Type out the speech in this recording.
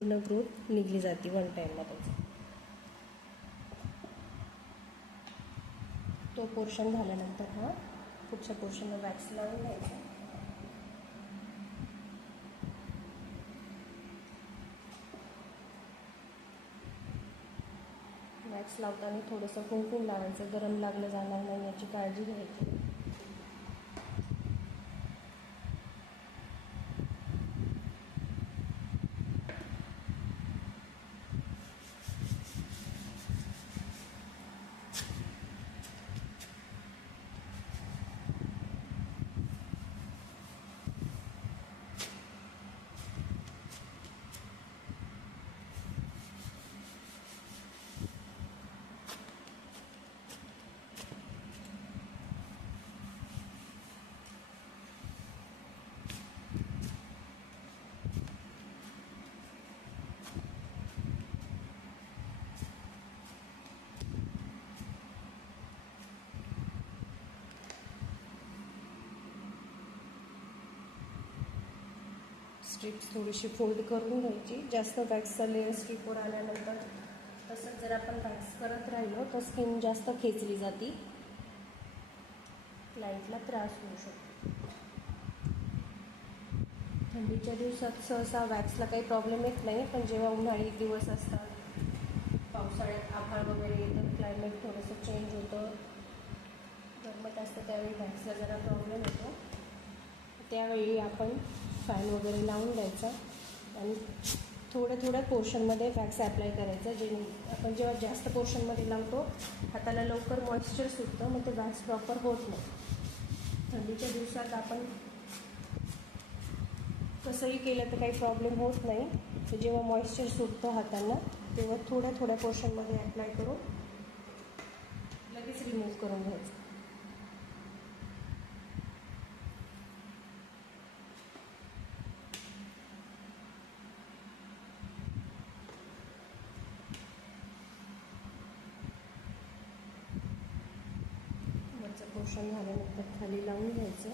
पूर्ण ग्रोथ निघली जाते वन टाईममध्येच. तो पोर्शन झाल्यानंतर हा पुढच्या पोर्शनला वॅक्स लावून घ्यायचा. वॅक्स लावताना थोडंसं कुंकू लावायचं, गरम लागलं जाणार नाही याची काळजी घ्यायची. स्ट्रिप्स थोडीशी फोल्ड करून घ्यायची. जास्त वॅक्सचा लेअर स्ट्रिपवर आल्यानंतर तसंच जर आपण वॅक्स करत राहिलो तर स्किन जास्त खेचली जाते, क्लायंटला त्रास होऊ शकतो. थंडीच्या दिवसात सहसा वॅक्सला काही प्रॉब्लेम येत नाही, पण जेव्हा उन्हाळी दिवस असतात, पावसाळ्यात आभाळ वगैरे येतं, क्लायमेट थोडंसं चेंज होतं, गरमट असतं, त्यावेळी वॅक्सला जरा प्रॉब्लेम येतो. त्यावेळी आपण फॅन वगैरे लावून द्यायचा आणि थोड्या थोड्या पोर्शनमध्ये वॅक्स ॲप्लाय करायचा. जेणे आपण जेव्हा जास्त पोर्शनमध्ये लावतो हाताला लवकर मॉइश्चर सुटतं, मग ते वॅक्स प्रॉपर होत नाही. थंडीच्या दिवसात आपण कसंही केलं तर काही प्रॉब्लेम होत नाही. तर जेव्हा मॉइश्चर सुटतं हातांना तेव्हा थोड्या थोड्या पोर्शनमध्ये ॲप्लाय करून लगेच रिमूव्ह करून घ्यायचं. वरचं पोर्शन झाल्यानंतर खाली लावून घ्यायचं.